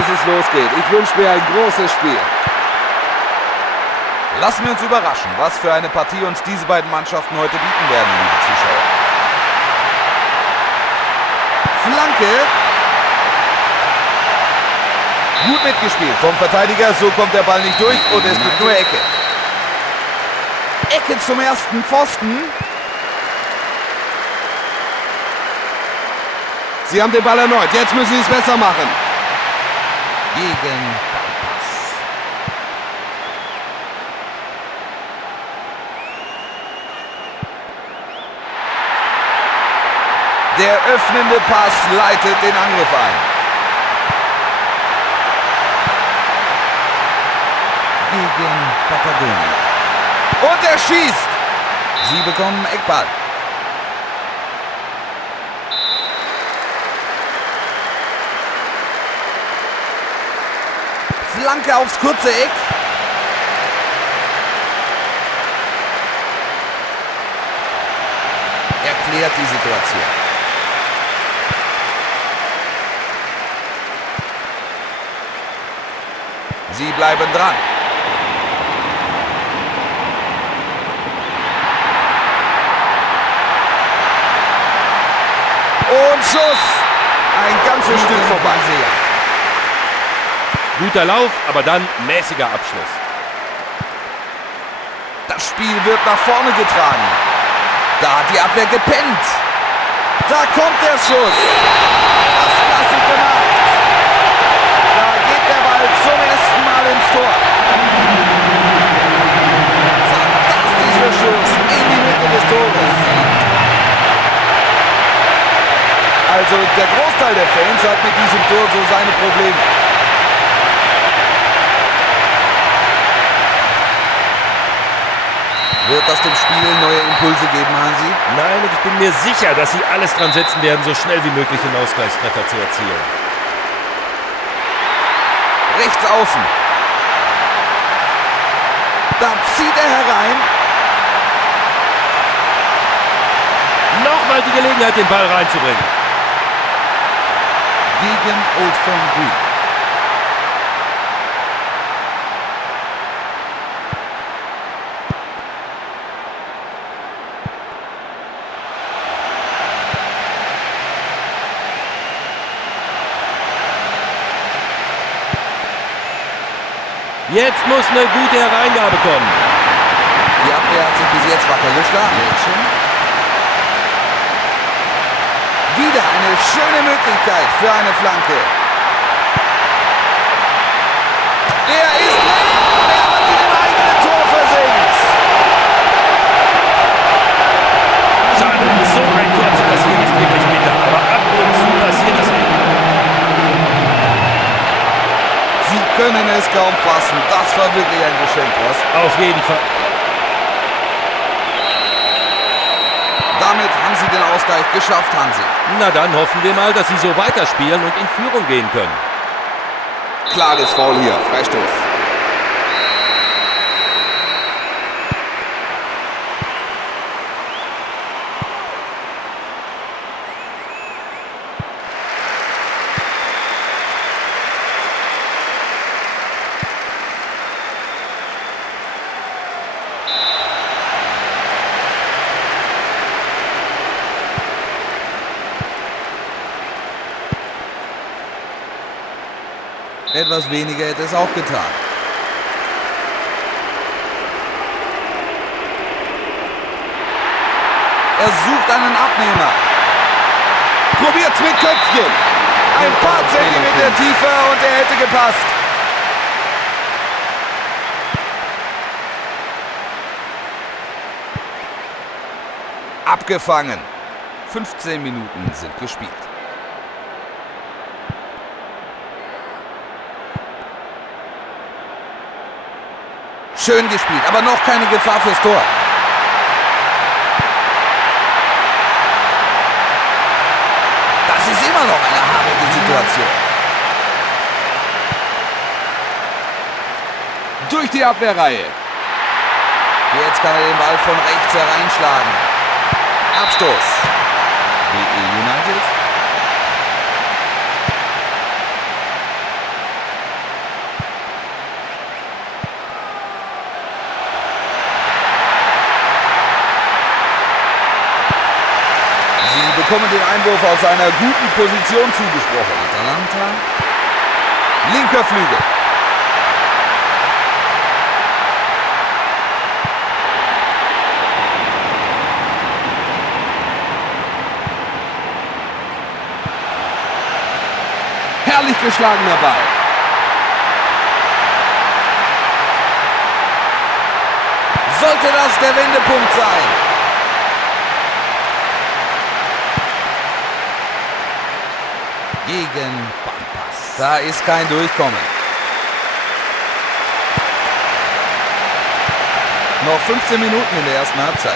dass es losgeht. Ich wünsche mir ein großes Spiel. Lassen wir uns überraschen, was für eine Partie uns diese beiden Mannschaften heute bieten werden, liebe Zuschauer. Flanke. Gut mitgespielt vom Verteidiger, so kommt der Ball nicht durch und es gibt nur Ecke. Ecke zum ersten Pfosten. Sie haben den Ball erneut, jetzt müssen sie es besser machen. Gegen Ballpass. Der öffnende Pass leitet den Angriff ein. Gegen Patagonia. Und er schießt. Sie bekommen Eckball. Flanke aufs kurze Eck. Erklärt die Situation. Sie bleiben dran. Und Schuss. Ein ganzes Stück vorbei. Guter Lauf, aber dann mäßiger Abschluss. Das Spiel wird nach vorne getragen. Da hat die Abwehr gepennt. Da kommt der Schuss. Erstklasse gemacht. Da geht der Ball zum ersten Mal ins Tor. Fantastischer Schuss in die Mitte des Tores. Also der Großteil der Fans hat mit diesem Tor so seine Probleme. Wird das dem Spiel neue Impulse geben, Hansi? Nein, und ich bin mir sicher, dass sie alles dran setzen werden, so schnell wie möglich einen Ausgleichstreffer zu erzielen. Rechts außen. Da zieht er herein. Nochmal die Gelegenheit, den Ball reinzubringen. Gegen Old Firm Green. Jetzt muss eine gute Hereingabe kommen. Die Abwehr hat sich bis jetzt wacker geschlagen. Wieder eine schöne Möglichkeit für eine Flanke. Der ist drin. Der hat ihn im eigenen Tor versenkt. Schade, so ein Tor zu kassieren ist wirklich bitter. Aber ab und zu passiert es eben. Sie können es kaum fassen. Das war wirklich ein Geschenk, was? Auf jeden Fall. Damit haben sie den Ausgleich geschafft, Hansi. Na dann hoffen wir mal, dass sie so weiterspielen und in Führung gehen können. Klares Foul hier, Freistoß. Etwas weniger hätte es auch getan. Er sucht einen Abnehmer. Probiert's mit Köpfchen. Ein paar Zentimeter tiefer und er hätte gepasst. Abgefangen. 15 Minuten sind gespielt. Schön gespielt, aber noch keine Gefahr fürs Tor. Das ist immer noch eine haarige Situation. Durch die Abwehrreihe. Jetzt kann er den Ball von rechts hereinschlagen. Abstoß. WE United. bekommen den Einwurf aus einer guten Position zugesprochen. Atalanta. Linker Flügel. Herrlich geschlagener Ball. Sollte das der Wendepunkt sein? Gegen Ballpass. Da ist kein Durchkommen. Noch 15 Minuten in der ersten Halbzeit.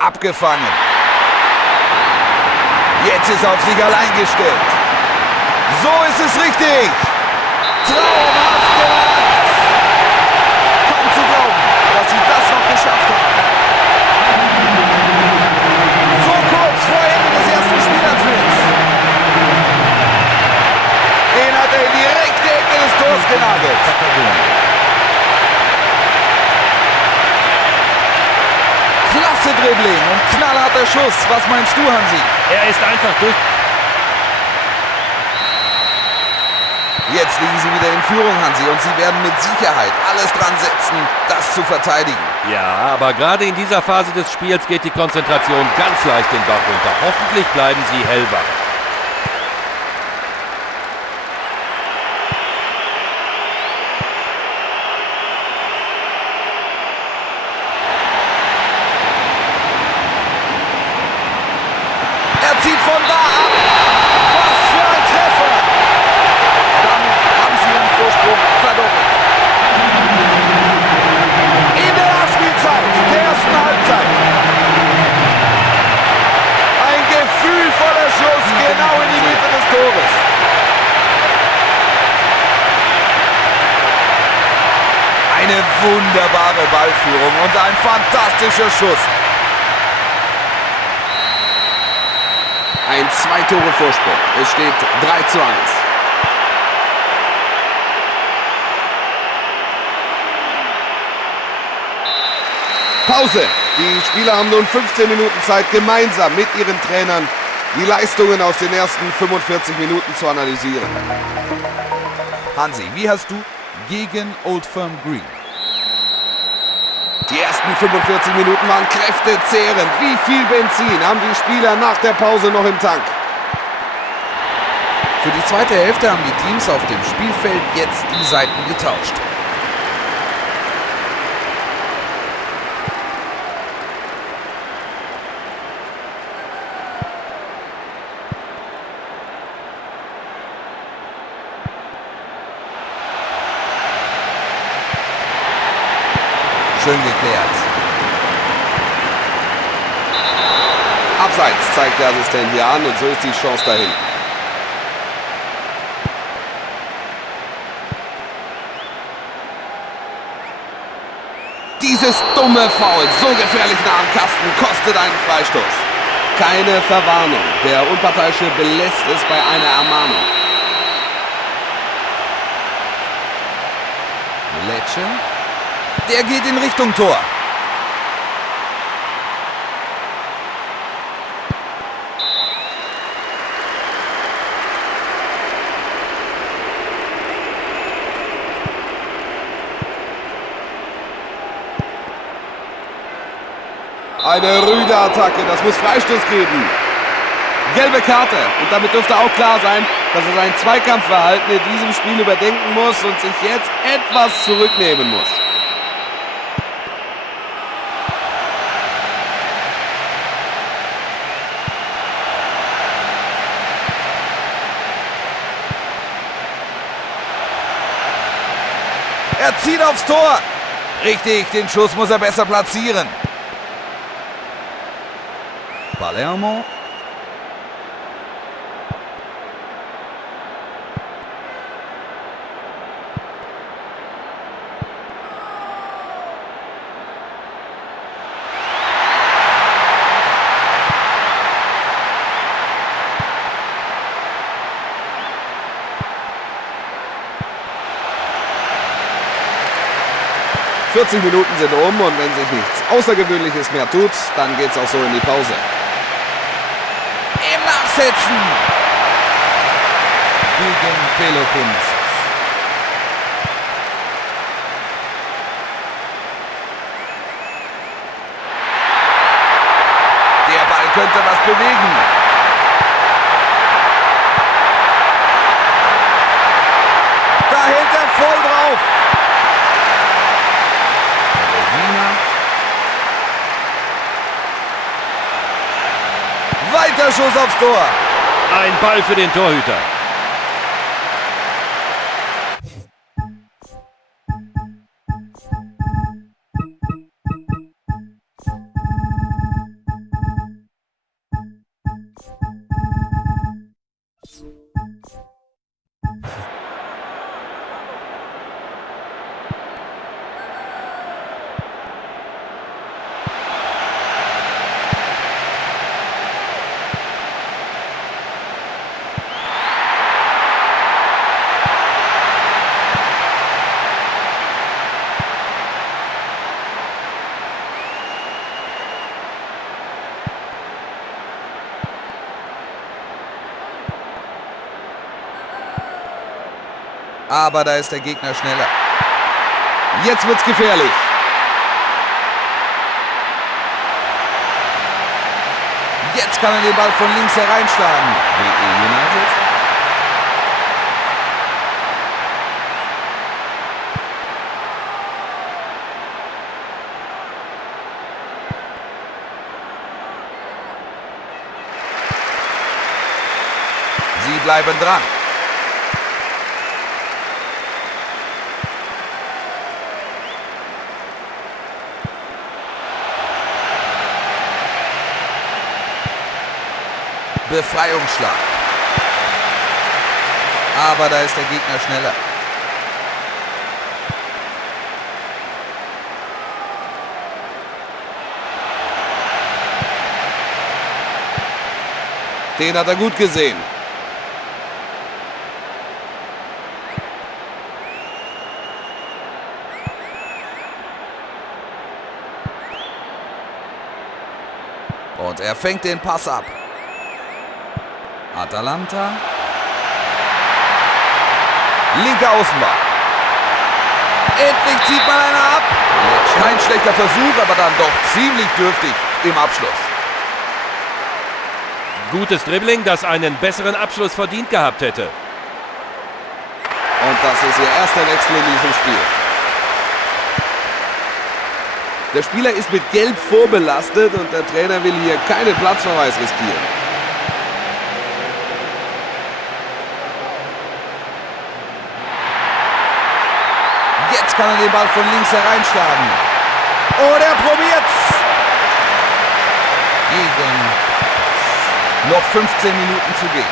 Abgefangen. Jetzt ist er auf sich allein gestellt. So ist es richtig. Traumhaft gemacht. Kaum zu glauben, dass sie das noch geschafft haben. So kurz vor Ende des ersten Spielabschnitts. Den hat er in die rechte Ecke des Tors genagelt. Klasse Dribbling und knallharter Schuss. Was meinst du, Hansi? Er ist einfach durch. Jetzt liegen sie wieder in Führung, Hansi, und sie werden mit Sicherheit alles dran setzen, das zu verteidigen. Ja, aber gerade in dieser Phase des Spiels geht die Konzentration ganz leicht den Bach runter. Hoffentlich bleiben sie hellwach. Er zieht von da ab. Was für ein Treffer. Damit haben sie ihren Vorsprung verdoppelt. In der Nachspielzeit der ersten Halbzeit. Ein gefühlvoller Schuss genau in die Mitte des Tores. Eine wunderbare Ballführung und ein fantastischer Schuss. Ein 2-Tore-Vorsprung. Es steht 3:1. Pause. Die Spieler haben nun 15 Minuten Zeit, gemeinsam mit ihren Trainern die Leistungen aus den ersten 45 Minuten zu analysieren. Hansi, wie hast du gegen Old Firm Green? Die ersten 45 Minuten waren kräftezehrend. Wie viel Benzin haben die Spieler nach der Pause noch im Tank? Für die zweite Hälfte haben die Teams auf dem Spielfeld jetzt die Seiten getauscht. Schön geklärt. Abseits zeigt der Assistent hier an und so ist die Chance dahin. Dieses dumme Foul, so gefährlich nah am Kasten, kostet einen Freistoß. Keine Verwarnung. Der Unparteiische belässt es bei einer Ermahnung. Lecce. Der geht in Richtung Tor. Eine rüde Attacke, das muss Freistoß geben. Gelbe Karte und damit dürfte auch klar sein, dass er sein Zweikampfverhalten in diesem Spiel überdenken muss und sich jetzt etwas zurücknehmen muss. Er zieht aufs Tor. Richtig, den Schuss muss er besser platzieren. Palermo. 40 Minuten sind um und wenn sich nichts Außergewöhnliches mehr tut, dann geht's auch so in die Pause. Im Nachsetzen. Gegen Peloponnesos. Der Ball könnte was bewegen. Da hält er voll drauf. Weiter Schuss aufs Tor. Ein Ball für den Torhüter. Aber da ist der Gegner schneller. Jetzt wird's gefährlich. Jetzt kann er den Ball von links hereinschlagen. WE United. Sie bleiben dran. Befreiungsschlag. Aber da ist der Gegner schneller. Den hat er gut gesehen. Und er fängt den Pass ab. Atalanta. Linke Außenbahn. Endlich zieht mal einer ab. Kein schlechter Versuch, aber dann doch ziemlich dürftig im Abschluss. Gutes Dribbling, das einen besseren Abschluss verdient gehabt hätte. Und das ist ihr erster Wechsel in diesem Spiel. Der Spieler ist mit Gelb vorbelastet und der Trainer will hier keinen Platzverweis riskieren. Jetzt kann er den Ball von links hereinschlagen. Oh, der probiert's. Noch 15 Minuten zu gehen.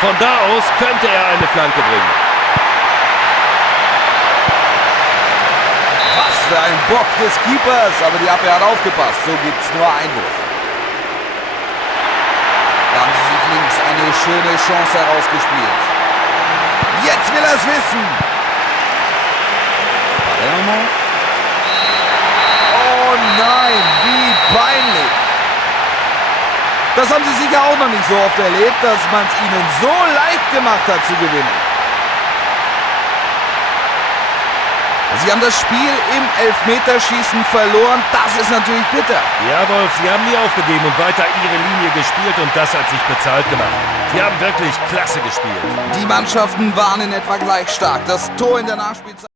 Von da aus könnte er eine Flanke bringen. Was für ein Bock des Keepers, aber die Abwehr hat aufgepasst. So gibt's nur Einwurf. Da haben sie sich links eine schöne Chance herausgespielt. Jetzt will er es wissen. Palermo. Oh nein, wie peinlich. Das haben sie sicher auch noch nicht so oft erlebt, dass man es ihnen so leicht gemacht hat zu gewinnen. Sie haben das Spiel im Elfmeterschießen verloren. Das ist natürlich bitter. Ja, Wolf, sie haben nie aufgegeben und weiter ihre Linie gespielt und das hat sich bezahlt gemacht. Sie haben wirklich klasse gespielt. Die Mannschaften waren in etwa gleich stark. Das Tor in der Nachspielzeit.